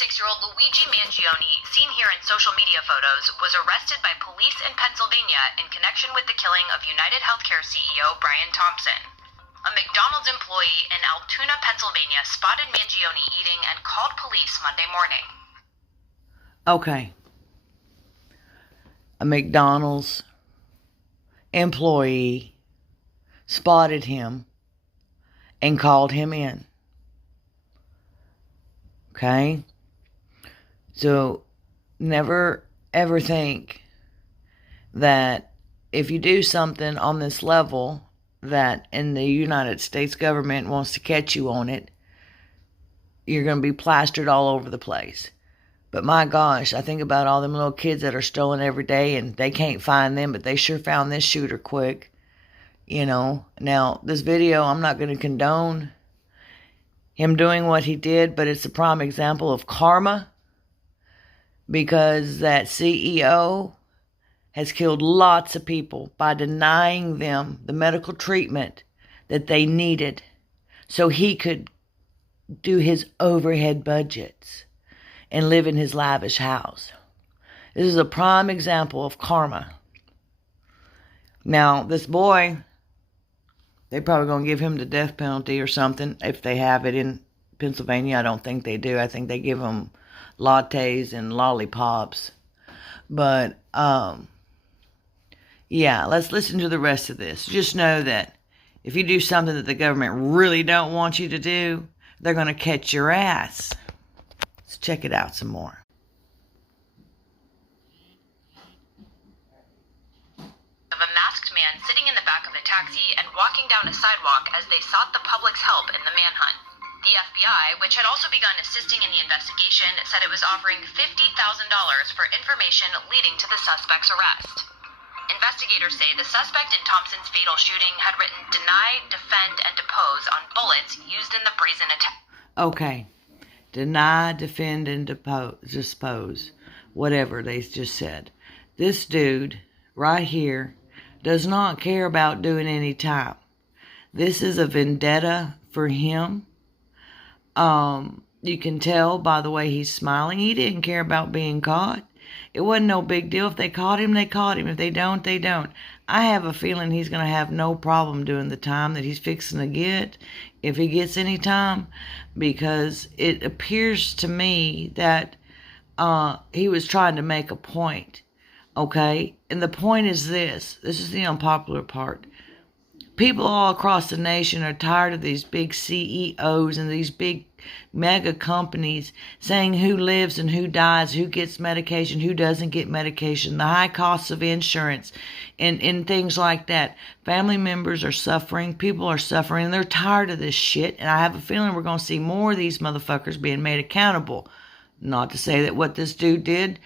26-year-old Luigi Mangione, seen here in social media photos, was arrested by police in Pennsylvania in connection with the killing of UnitedHealthCare CEO Brian Thompson. A McDonald's employee in Altoona, Pennsylvania, spotted Mangione eating and called police Monday morning. Okay. A McDonald's employee spotted him and called him in. Okay? So, never ever think that if you do something on this level that in the United States government wants to catch you on it, you're going to be plastered all over the place. But my gosh, I think about all them little kids that are stolen every day and they can't find them, but they sure found this shooter quick. You know, now this video, I'm not going to condone him doing what he did, but it's a prime example of karma, because that CEO has killed lots of people by denying them the medical treatment that they needed so he could do his overhead budgets and live in his lavish house. This is a prime example of karma. Now, this boy, they're probably going to give him the death penalty or something if they have it in Pennsylvania. I don't think they do. I think they give him lattes and lollipops. But, yeah, let's listen to the rest of this. Just know that if you do something that the government really don't want you to do, they're going to catch your ass. Let's check it out some more. Of a masked man sitting in the back of a taxi and walking down a sidewalk as they sought the public's help in the manhunt. The FBI, which had also begun assisting in the investigation, said it was offering $50,000 for information leading to the suspect's arrest. Investigators say the suspect in Thompson's fatal shooting had written "deny, defend, and depose" on bullets used in the brazen attack. Okay. Deny, defend, and dispose. Whatever they just said. This dude right here does not care about doing any time. This is a vendetta for him. You can tell by the way he's smiling. He didn't care about being caught. It wasn't no big deal. If they caught him, they caught him. If they don't, they don't. I have a feeling he's going to have no problem doing the time that he's fixing to get, if he gets any time, because it appears to me that he was trying to make a point, okay? And the point is this. This is the unpopular part. People all across the nation are tired of these big CEOs and these big mega companies saying who lives and who dies, who gets medication, who doesn't get medication, the high costs of insurance, and things like that. Family members are suffering. People are suffering. And they're tired of this shit. And I have a feeling we're going to see more of these motherfuckers being made accountable. Not to say that what this dude did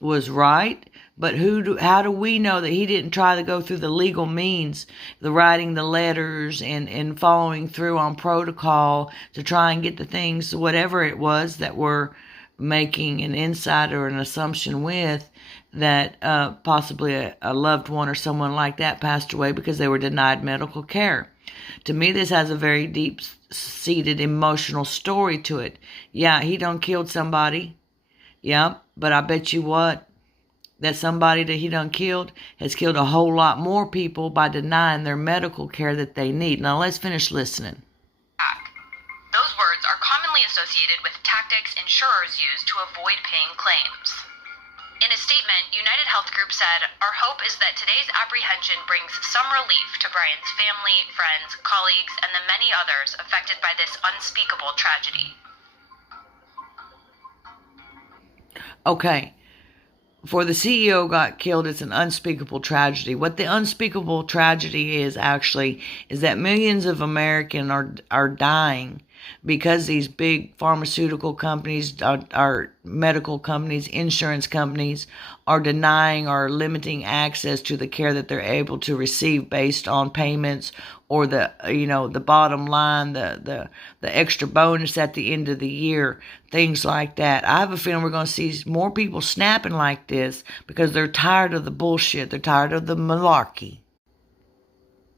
was right, but how do we know that he didn't try to go through the legal means, the writing the letters and following through on protocol to try and get the things, whatever it was that we're making an insight or an assumption with, that possibly a loved one or someone like that passed away because they were denied medical care. To me, this has a very deep-seated emotional story to it. Yeah, he done killed somebody. Yeah, but I bet you what? That somebody that he done killed has killed a whole lot more people by denying their medical care that they need. Now let's finish listening. Those words are commonly associated with tactics insurers use to avoid paying claims. In a statement, UnitedHealth Group said, "Our hope is that today's apprehension brings some relief to Brian's family, friends, colleagues, and the many others affected by this unspeakable tragedy." Okay. For the CEO got killed, it's an unspeakable tragedy. What the unspeakable tragedy is actually is that millions of Americans are dying because these big pharmaceutical companies, our medical companies, insurance companies are denying or limiting access to the care that they're able to receive based on payments or the bottom line, the extra bonus at the end of the year, things like that. I have a feeling we're going to see more people snapping like this because they're tired of the bullshit. They're tired of the malarkey.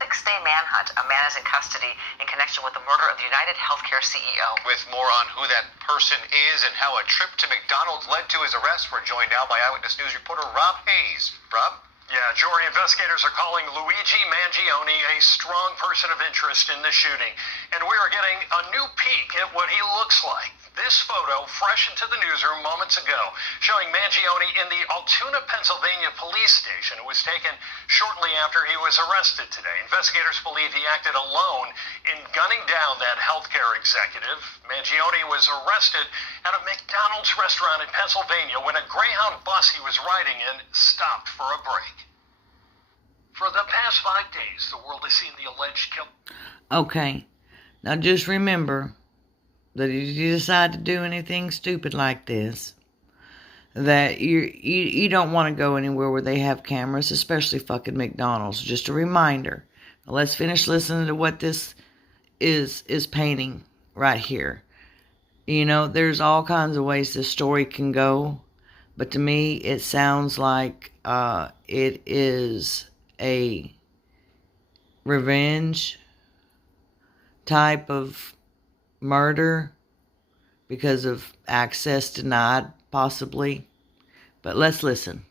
Six-day manhunt, a man has in custody in connection with the murder of the UnitedHealthCare CEO. With more on who that person is and how a trip to McDonald's led to his arrest, we're joined now by Eyewitness News reporter Rob Hayes. Rob? Yeah, Jory, investigators are calling Luigi Mangione a strong person of interest in the shooting. And we are getting a new peek at what he looks like. This photo, fresh into the newsroom moments ago, showing Mangione in the Altoona, Pennsylvania police station. It was taken shortly after he was arrested today. Investigators believe he acted alone in gunning down that healthcare executive. Mangione was arrested at a McDonald's restaurant in Pennsylvania when a Greyhound bus he was riding in stopped for a break. For the past 5 days, the world has seen the alleged kill. Okay, now just remember that if you decide to do anything stupid like this, that you don't want to go anywhere where they have cameras, especially fucking McDonald's. Just a reminder. Now let's finish listening to what this is painting right here. You know, there's all kinds of ways this story can go, but to me, it sounds like it is a revenge type of murder because of access denied, possibly. But let's listen.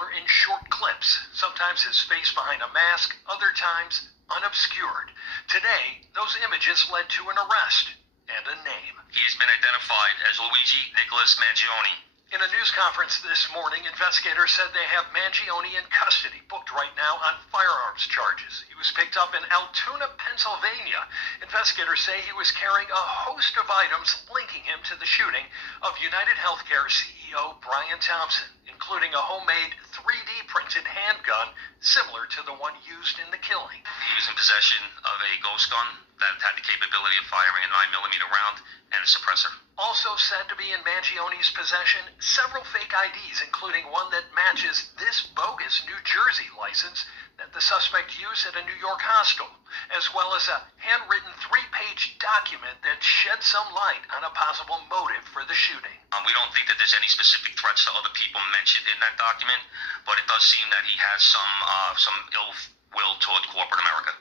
In short clips, sometimes his face behind a mask, other times unobscured. Today, those images led to an arrest and a name. He has been identified as Luigi Nicholas Mangione. In a news conference this morning, investigators said they have Mangione in custody, booked right now on firearms charges. He was picked up in Altoona, Pennsylvania. Investigators say he was carrying a host of items linking him to the shooting of UnitedHealthCare CEO Brian Thompson, including a homemade 3D printed handgun similar to the one used in the killing. He was in possession of a ghost gun that had the capability of firing a 9mm round and a suppressor. Also said to be in Mangione's possession, several fake IDs, including one that matches this bogus New Jersey license that the suspect used at a New York hostel, as well as a handwritten 3-page document that sheds some light on a possible motive for the shooting. We don't think that there's any specific threats to other people mentioned in that document, but it does seem that he has some ill will toward corporate America.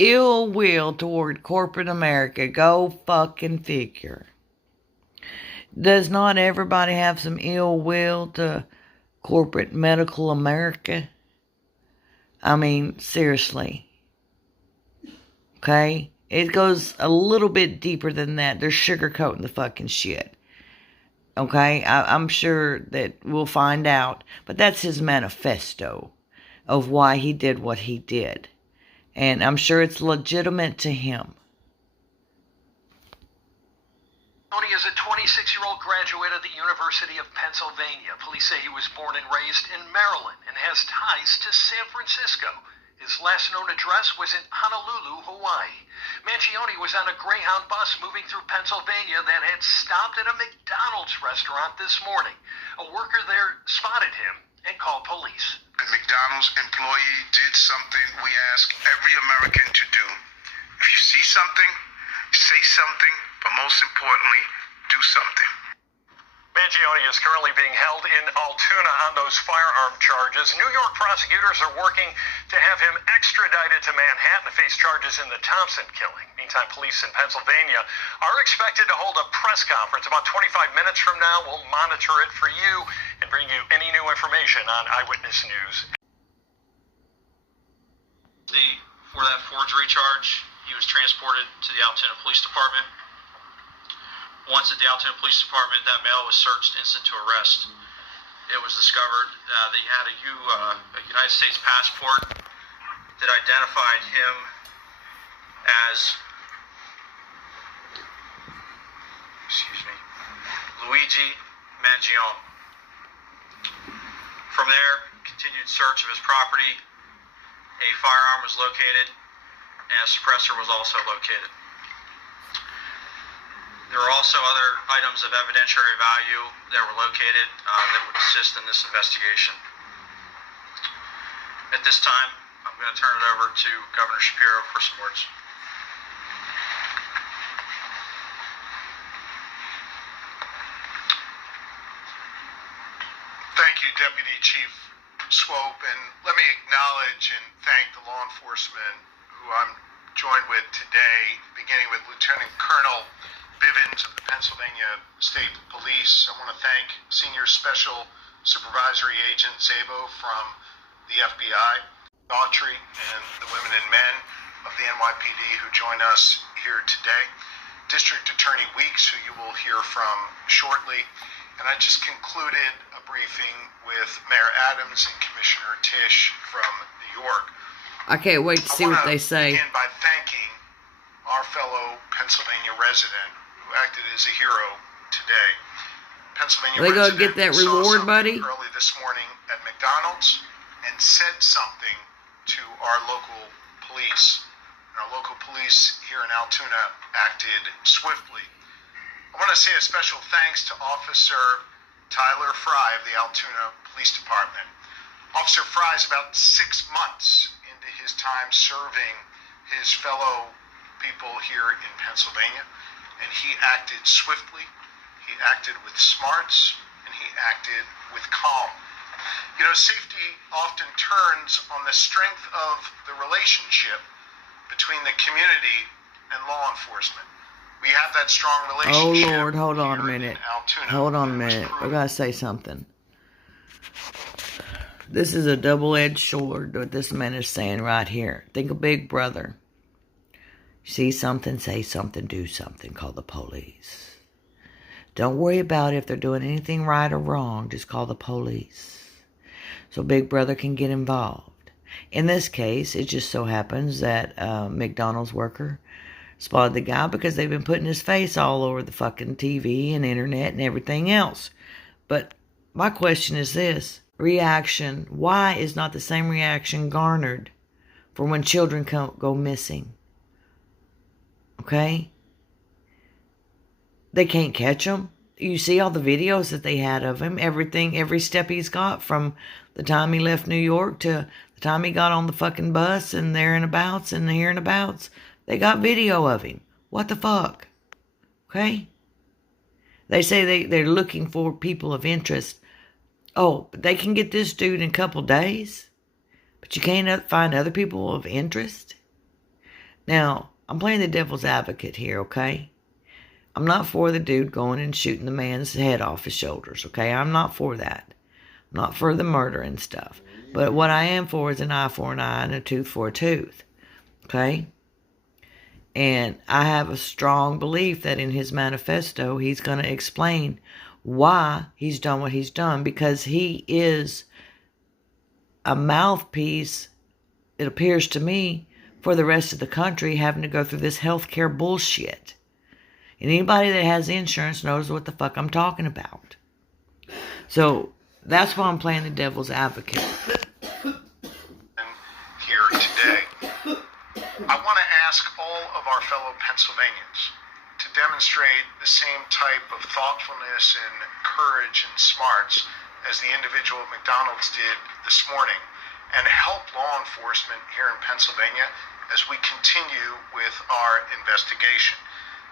Ill will toward corporate America. Go fucking figure. Does not everybody have some ill will to corporate medical America? I mean, seriously. Okay? It goes a little bit deeper than that. They're sugarcoating the fucking shit. Okay? I'm sure that we'll find out. But that's his manifesto of why he did what he did. And I'm sure it's legitimate to him. Tony is a 26-year-old graduate of the University of Pennsylvania. Police say he was born and raised in Maryland and has ties to San Francisco. His last known address was in Honolulu, Hawaii. Mangione was on a Greyhound bus moving through Pennsylvania that had stopped at a McDonald's restaurant this morning. A worker there spotted him and called police. The McDonald's employee did something we ask every American to do. If you see something, say something, but most importantly, do something. Mangione is currently being held in Altoona on those firearm charges. New York prosecutors are working to have him extradited to Manhattan to face charges in the Thompson killing. Meantime, police in Pennsylvania are expected to hold a press conference about 25 minutes from now. We'll monitor it for you and bring you any new information on Eyewitness News. For that forgery charge, he was transported to the Altoona Police Department. Once at the Altoona Police Department, that mail was searched instant to arrest. It was discovered that he had a United States passport that identified him as Luigi Mangione. From there, continued search of his property. A firearm was located, and a suppressor was also located. There were also other items of evidentiary value that were located that would assist in this investigation. At this time, I'm going to turn it over to Governor Shapiro for some words. Thank you, Deputy Chief Swope, and let me acknowledge and thank the law enforcement who I'm joined with today, beginning with Lieutenant Colonel Bivens of the Pennsylvania State Police. I want to thank Senior Special Supervisory Agent Zabo from the FBI, Autry, and the women and men of the NYPD who join us here today. District Attorney Weeks, who you will hear from shortly. And I just concluded a briefing with Mayor Adams and Commissioner Tisch from New York. I can't wait to see what they say. I want to begin by thanking our fellow Pennsylvania resident who acted as a hero today. Pennsylvania Are they going to resident get that saw reward, something buddy? early this morning at McDonald's and said something to our local police. Our local police here in Altoona acted swiftly. I want to say a special thanks to Officer Tyler Fry of the Altoona Police Department. Officer Fry is about 6 months into his time serving his fellow people here in Pennsylvania, and he acted swiftly, he acted with smarts, and he acted with calm. You know, safety often turns on the strength of the relationship between the community and law enforcement. We have that strong relationship. Oh, Lord, hold on a here in minute. Altoona. Hold on a minute. I gotta say something. This is a double-edged sword, what this man is saying right here. Think of Big Brother. See something, say something, do something. Call the police. Don't worry about if they're doing anything right or wrong. Just call the police. So Big Brother can get involved. In this case, it just so happens that McDonald's worker spotted the guy because they've been putting his face all over the fucking TV and internet and everything else. But my question is this. Reaction. Why is not the same reaction garnered for when children go missing? Okay? They can't catch him. You see all the videos that they had of him. Everything, every step he's got from the time he left New York to the time he got on the fucking bus and there and abouts and here and abouts. They got video of him. What the fuck? Okay? They say they're looking for people of interest. Oh, but they can get this dude in a couple days? But you can't find other people of interest? Now, I'm playing the devil's advocate here, okay? I'm not for the dude going and shooting the man's head off his shoulders, okay? I'm not for that. I'm not for the murder and stuff. But what I am for is an eye for an eye and a tooth for a tooth, okay? And I have a strong belief that in his manifesto, he's going to explain why he's done what he's done, because he is a mouthpiece, it appears to me, for the rest of the country having to go through this healthcare bullshit. And anybody that has insurance knows what the fuck I'm talking about. So that's why I'm playing the devil's advocate. Here today, I want to ask all of our fellow Pennsylvanians to demonstrate the same type of thoughtfulness and courage and smarts as the individual at McDonald's did this morning, and help law enforcement here in Pennsylvania as we continue with our investigation.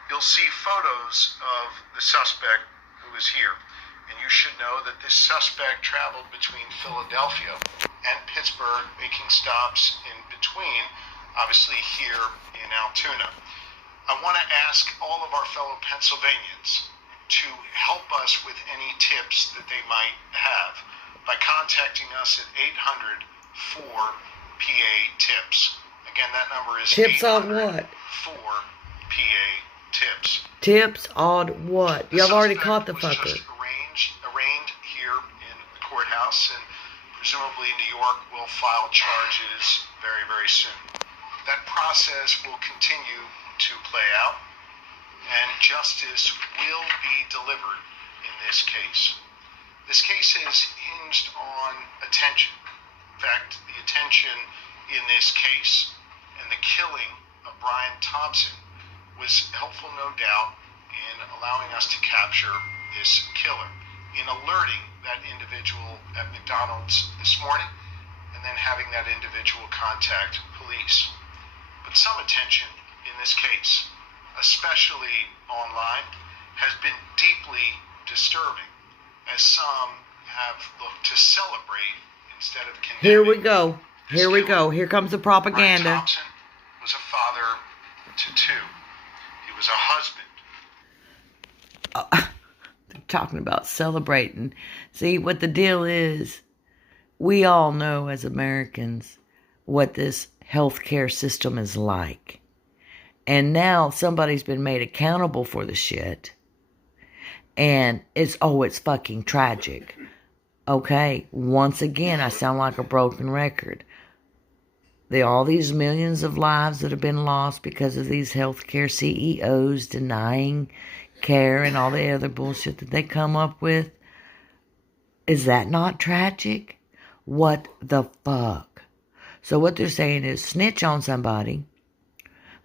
You'll see photos of the suspect who is here, and you should know that this suspect traveled between Philadelphia and Pittsburgh, making stops in between, obviously here in Altoona. I want to ask all of our fellow Pennsylvanians to help us with any tips that they might have by contacting us at 800-4-PA-TIPS. Again, that number is Tips on what? 4-PA-TIPS. Tips on what? Y'all already caught the fucker. Just arraigned here in the courthouse, and presumably New York will file charges very, very soon. That process will continue to play out, and justice will be delivered in this case. This case is hinged on attention. In fact, the attention in this case and the killing of Brian Thompson was helpful, no doubt, in allowing us to capture this killer, in alerting that individual at McDonald's this morning, and then having that individual contact police. But some attention in this case, especially online, has been deeply disturbing, as some have looked to celebrate instead of condemning. Here we go. Here we go. Here comes the propaganda. Brian Thompson was a father to two. He was a husband. They're talking about celebrating. See, what the deal is, we all know as Americans what this healthcare system is like. And now somebody's been made accountable for the shit. And it's fucking tragic. Okay, once again, I sound like a broken record. There are all these millions of lives that have been lost because of these healthcare CEOs denying care and all the other bullshit that they come up with. Is that not tragic? What the fuck? So what they're saying is snitch on somebody,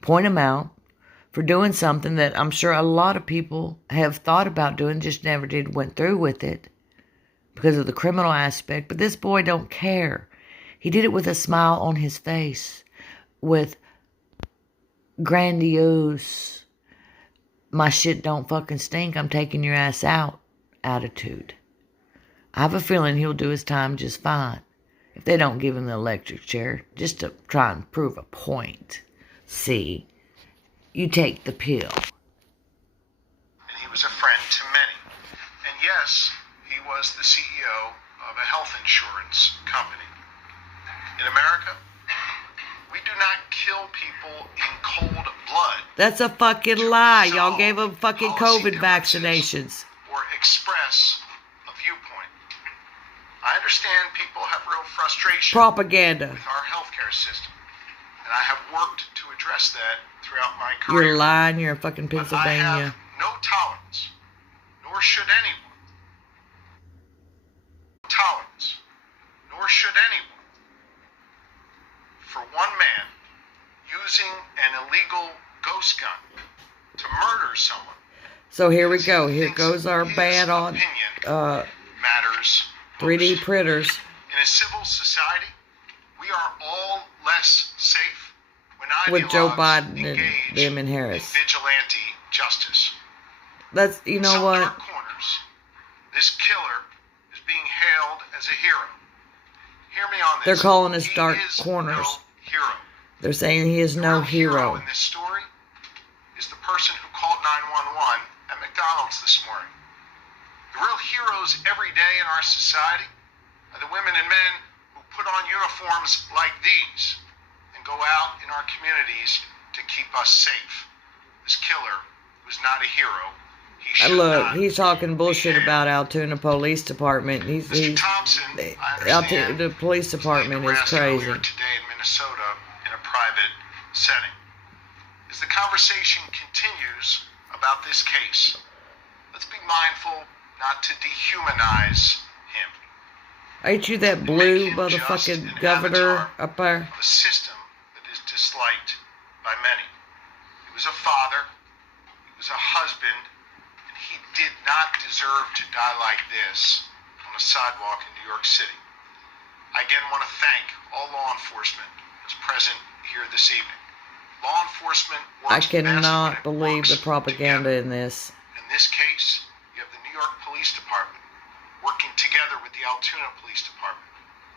point them out for doing something that I'm sure a lot of people have thought about doing, just never went through with it because of the criminal aspect. But this boy don't care. He did it with a smile on his face, with grandiose, my shit don't fucking stink, I'm taking your ass out attitude. I have a feeling he'll do his time just fine if they don't give him the electric chair, just to try and prove a point. See, you take the pill. And he was a friend to many. And yes, he was the CEO of a health insurance company. In America, we do not kill people in cold blood. That's a fucking lie. Y'all gave them fucking COVID vaccinations. Or express a viewpoint. I understand people have real frustration Propaganda. with our healthcare system. And I have worked to address that throughout my career. You're lying. You're in fucking But I Pennsylvania. have no tolerance, nor should anyone. Tolerance, nor should anyone, for one man using an illegal ghost gun to murder someone. So here we go. Here goes our ban on Matters 3D most. printers. In a civil society, we are all less safe when With Joe ideologues Biden and engage them and Harris. in vigilante justice. That's, you In know some what? dark corners, this killer is being hailed as a hero. Hear me on this. They're calling us He dark is corners. No hero. They're saying he is The no real hero. in this story is the person who called 911 at McDonald's this morning. The real heroes every day in our society are the women and men who put on uniforms like these and go out in our communities to keep us safe. This killer was not a hero. He should Look, not he's talking bullshit be here. about Altoona Police Department. Mr. Thompson, I understand, the police department was is laid to rest crazy. earlier today in Minnesota in a private setting. As the conversation continues about this case, let's be mindful not to dehumanize him. Ain't you that blue motherfucking governor up there? Of a system that is disliked by many. He was a father, he was a husband, and he did not deserve to die like this on a sidewalk in New York City. I again want to thank all law enforcement that's present here this evening. Law enforcement works I best when cannot it believe the works propaganda together. in this. In this case, you have the New York Police Department working together with the Altoona Police Department,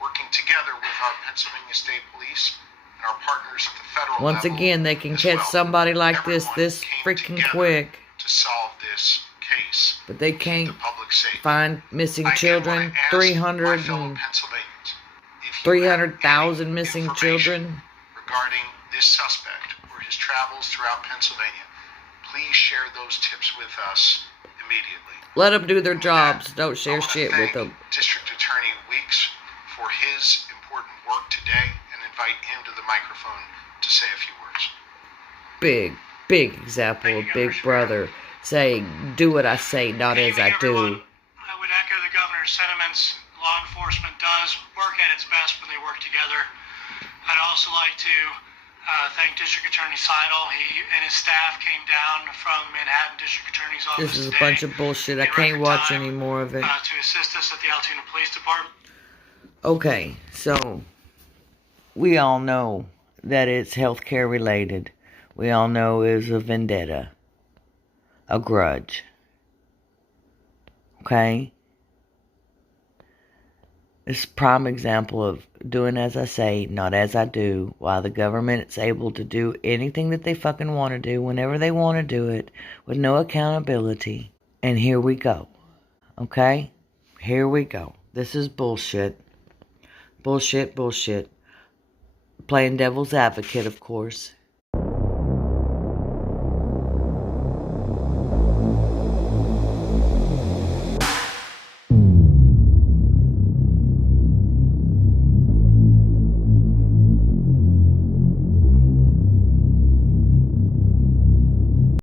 working together with our Pennsylvania State Police and our partners at the federal Once level again, they can as catch well. somebody like this Everyone came freaking together quick, to solve this case. but they Keep can't the public safe. find missing I again children. wanna ask 300 my fellow and Pennsylvanians, if you 300,000 have any missing information children. regarding this suspect or his travels throughout Pennsylvania, please share those tips with us immediately. Let them do their With that, jobs. Don't I share wanna shit with thank them. District Attorney Weeks for his important work today and invite him to the microphone to say a few words. Big example of Big Brother saying, do what I say, not as I do. I would echo the governor's sentiments. Law enforcement does work at its best when they work together. I'd also like to thank District Attorney Seidel. He and his staff came down from Manhattan District Attorney's office This is a today bunch of bullshit. I in can't record watch time, any more of it. to assist us at the Altoona Police Department. Okay, so we all know that it's healthcare related. We all know it's a vendetta, a grudge. Okay? It's a prime example of doing as I say, not as I do, while the government is able to do anything that they fucking want to do, whenever they want to do it, with no accountability. And here we go. Okay? Here we go. This is bullshit. Bullshit, bullshit. Playing devil's advocate, of course.